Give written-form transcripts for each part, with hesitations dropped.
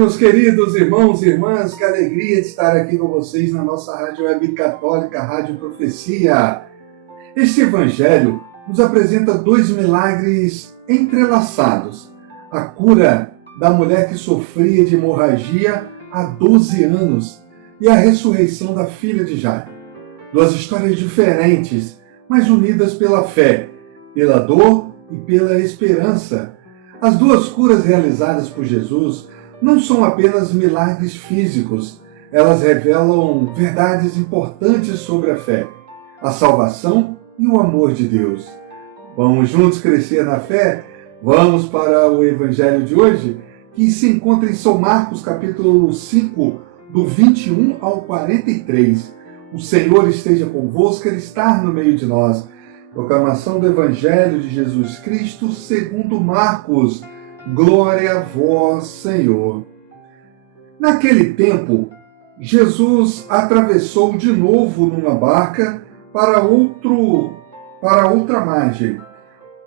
Meus queridos irmãos e irmãs, que alegria de estar aqui com vocês na nossa Rádio Web Católica, Rádio Profecia. Este Evangelho nos apresenta dois milagres entrelaçados: a cura da mulher que sofria de hemorragia há 12 anos e a ressurreição da filha de Jairo. Duas histórias diferentes, mas unidas pela fé, pela dor e pela esperança. As duas curas realizadas por Jesus não são apenas milagres físicos, elas revelam verdades importantes sobre a fé, a salvação e o amor de Deus. Vamos juntos crescer na fé? Vamos para o Evangelho de hoje, que se encontra em São Marcos, capítulo 5, do 21 ao 43. O Senhor esteja convosco, Ele está no meio de nós. Proclamação do Evangelho de Jesus Cristo segundo Marcos. Glória a vós, Senhor. Naquele tempo, Jesus atravessou de novo numa barca para outra margem.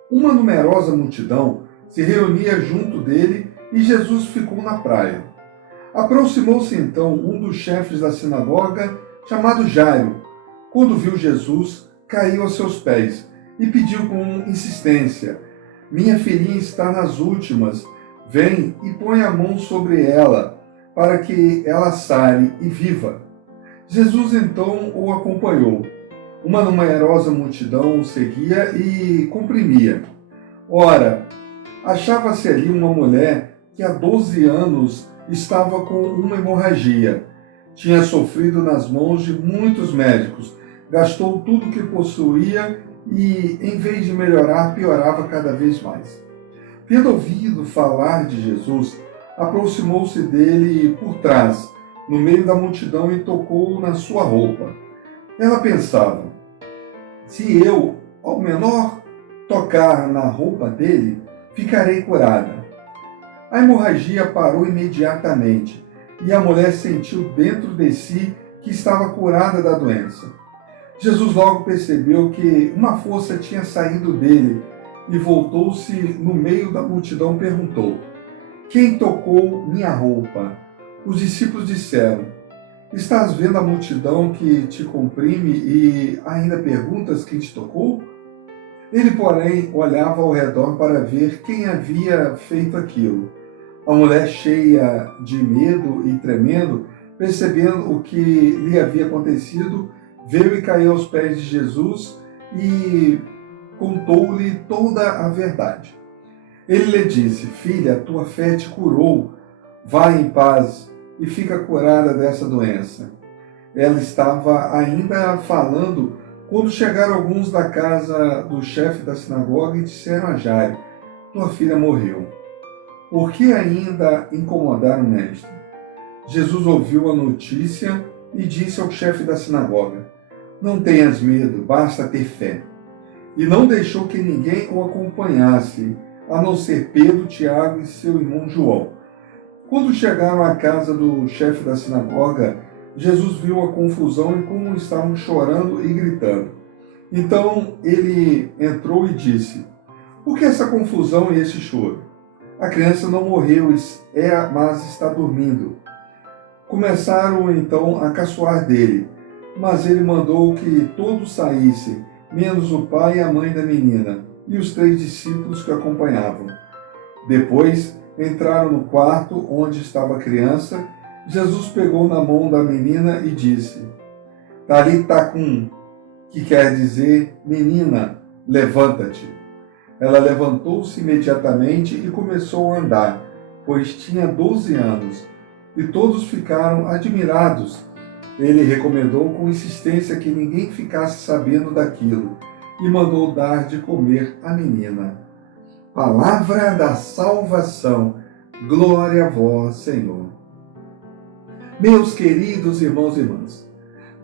Uma numerosa multidão se reunia junto dele e Jesus ficou na praia. Aproximou-se então um dos chefes da sinagoga, chamado Jairo. Quando viu Jesus, caiu a seus pés e pediu com insistência: minha filhinha está nas últimas, vem e põe a mão sobre ela, para que ela sare e viva. Jesus então o acompanhou. Uma numerosa multidão o seguia e comprimia. Ora, achava-se ali uma mulher que há 12 anos estava com uma hemorragia. Tinha sofrido nas mãos de muitos médicos, gastou tudo o que possuía e, em vez de melhorar, piorava cada vez mais. Tendo ouvido falar de Jesus, aproximou-se dele por trás, no meio da multidão, e tocou na sua roupa. Ela pensava: se eu, ao menor, tocar na roupa dele, ficarei curada. A hemorragia parou imediatamente, e a mulher sentiu dentro de si que estava curada da doença. Jesus logo percebeu que uma força tinha saído dele e voltou-se no meio da multidão e perguntou: quem tocou minha roupa? Os discípulos disseram: estás vendo a multidão que te comprime e ainda perguntas quem te tocou? Ele, porém, olhava ao redor para ver quem havia feito aquilo. A mulher, cheia de medo e tremendo, percebendo o que lhe havia acontecido, veio e caiu aos pés de Jesus e contou-lhe toda a verdade. Ele lhe disse: filha, tua fé te curou, vai em paz e fica curada dessa doença. Ela estava ainda falando quando chegaram alguns da casa do chefe da sinagoga e disseram a Jairo: tua filha morreu. Por que ainda incomodar o mestre? Jesus ouviu a notícia e disse ao chefe da sinagoga: não tenhas medo, basta ter fé. E não deixou que ninguém o acompanhasse, a não ser Pedro, Tiago e seu irmão João. Quando chegaram à casa do chefe da sinagoga, Jesus viu a confusão e como estavam chorando e gritando. Então ele entrou e disse: por que essa confusão e esse choro? A criança não morreu, mas está dormindo. Começaram então a caçoar dele, mas ele mandou que todos saíssem, menos o pai e a mãe da menina, e os 3 discípulos que acompanhavam. Depois entraram no quarto onde estava a criança. Jesus pegou na mão da menina e disse: Talitá cum, que quer dizer: menina, levanta-te. Ela levantou-se imediatamente e começou a andar, pois tinha 12 anos, e todos ficaram admirados. Ele recomendou com insistência que ninguém ficasse sabendo daquilo e mandou dar de comer à menina. Palavra da salvação. Glória a vós, Senhor. Meus queridos irmãos e irmãs,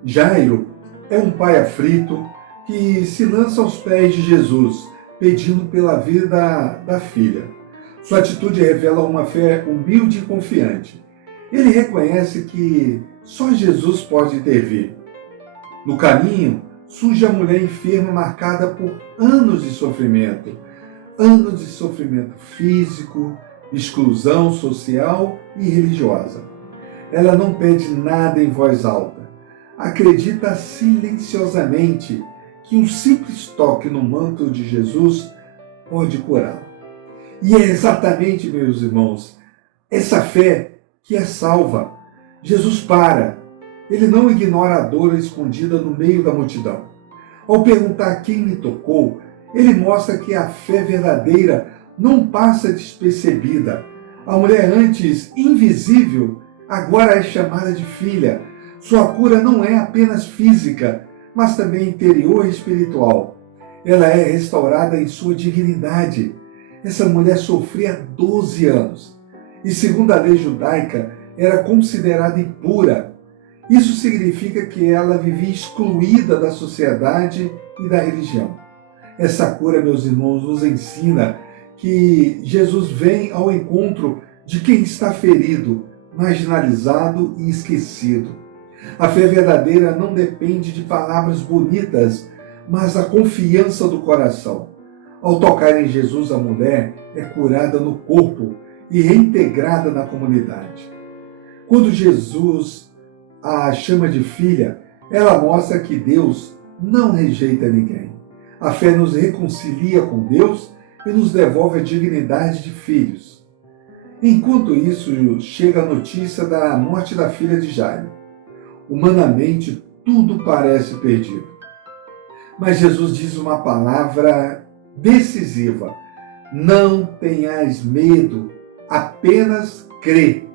Jairo é um pai aflito que se lança aos pés de Jesus, pedindo pela vida da filha. Sua atitude revela uma fé humilde e confiante. Ele reconhece que só Jesus pode intervir. No caminho, surge a mulher enferma marcada por anos de sofrimento físico, exclusão social e religiosa. Ela não pede nada em voz alta. Acredita silenciosamente que um simples toque no manto de Jesus pode curá-la. E é exatamente, meus irmãos, essa fé que a salva. Jesus para. Ele não ignora a dor escondida no meio da multidão. Ao perguntar quem me tocou, ele mostra que a fé verdadeira não passa despercebida. A mulher antes invisível, agora é chamada de filha. Sua cura não é apenas física, mas também interior e espiritual. Ela é restaurada em sua dignidade. Essa mulher sofria 12 anos e, segundo a lei judaica, era considerada impura. Isso significa que ela vivia excluída da sociedade e da religião. Essa cura, meus irmãos, nos ensina que Jesus vem ao encontro de quem está ferido, marginalizado e esquecido. A fé verdadeira não depende de palavras bonitas, mas da confiança do coração. Ao tocar em Jesus, a mulher é curada no corpo e reintegrada na comunidade. Quando Jesus a chama de filha, ela mostra que Deus não rejeita ninguém. A fé nos reconcilia com Deus e nos devolve a dignidade de filhos. Enquanto isso, chega a notícia da morte da filha de Jairo. Humanamente, tudo parece perdido. Mas Jesus diz uma palavra decisiva: não tenhais medo, apenas crê.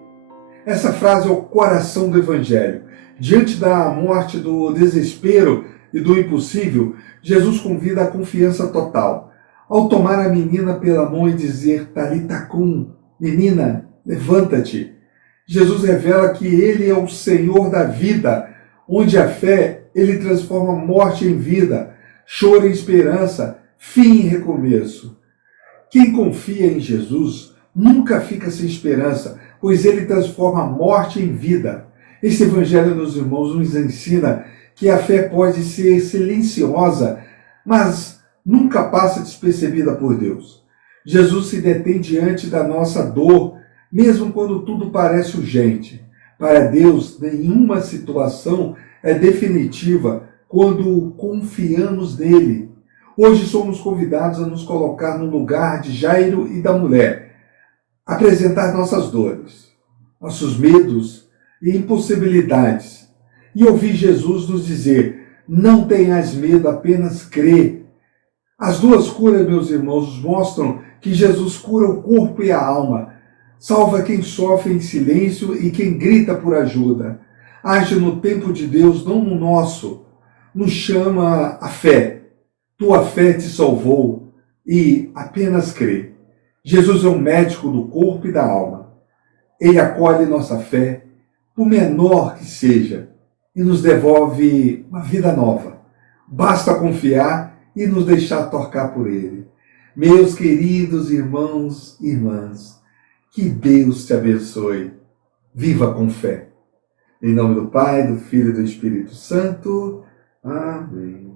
Essa frase é o coração do Evangelho. Diante da morte, do desespero e do impossível, Jesus convida a confiança total. Ao tomar a menina pela mão e dizer, Talita cum, menina, levanta-te, Jesus revela que Ele é o Senhor da vida, onde a fé, Ele transforma morte em vida, choro em esperança, fim em recomeço. Quem confia em Jesus nunca fica sem esperança, pois Ele transforma a morte em vida. Este Evangelho, meus irmãos, nos ensina que a fé pode ser silenciosa, mas nunca passa despercebida por Deus. Jesus se detém diante da nossa dor, mesmo quando tudo parece urgente. Para Deus, nenhuma situação é definitiva quando confiamos nele. Hoje somos convidados a nos colocar no lugar de Jairo e da mulher, apresentar nossas dores, nossos medos e impossibilidades, e ouvir Jesus nos dizer, não tenhas medo, apenas crê. As duas curas, meus irmãos, mostram que Jesus cura o corpo e a alma, salva quem sofre em silêncio e quem grita por ajuda. Age no tempo de Deus, não no nosso. Nos chama a fé. Tua fé te salvou e apenas crê. Jesus é o médico do corpo e da alma. Ele acolhe nossa fé, por menor que seja, e nos devolve uma vida nova. Basta confiar e nos deixar tocar por Ele. Meus queridos irmãos e irmãs, que Deus te abençoe. Viva com fé. Em nome do Pai, do Filho e do Espírito Santo. Amém.